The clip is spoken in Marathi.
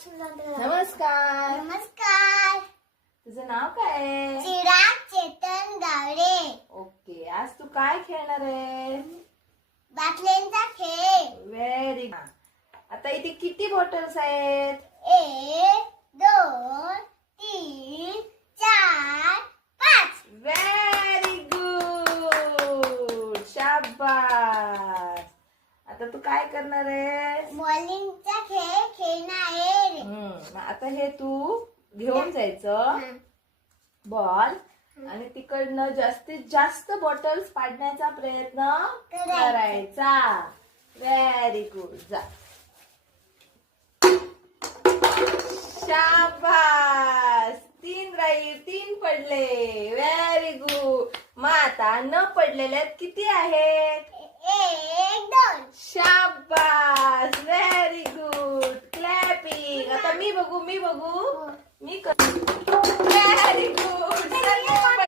नमस्कार. नमस्कार. तुझं नाव काय आहे? चिराग चेतन गावडे. ओके, आज तू काय खेळणार आहे? बाटल्यांचा खेळ. Very good. आता इथे किती बॉटल्स आहेत? 1 2 3 4 5. व्हेरी गुड, शाबास. आता तू काय करणार आहे? बॉलिंगचा खेळ खेळणार आहे. मग आता हे तू घेऊन जायचं बॉल आणि तिकडनं जास्तीत जास्त बॉटल्स पाडण्याचा प्रयत्न करायचा. Very good. जा. शाबास. 3 राहील, 3 पडले. Very good. मग आता न पडलेल्यात किती आहेत? 1 2. शाबास. Very good. क्लॅपिंग. आता मी बघू. मी कर.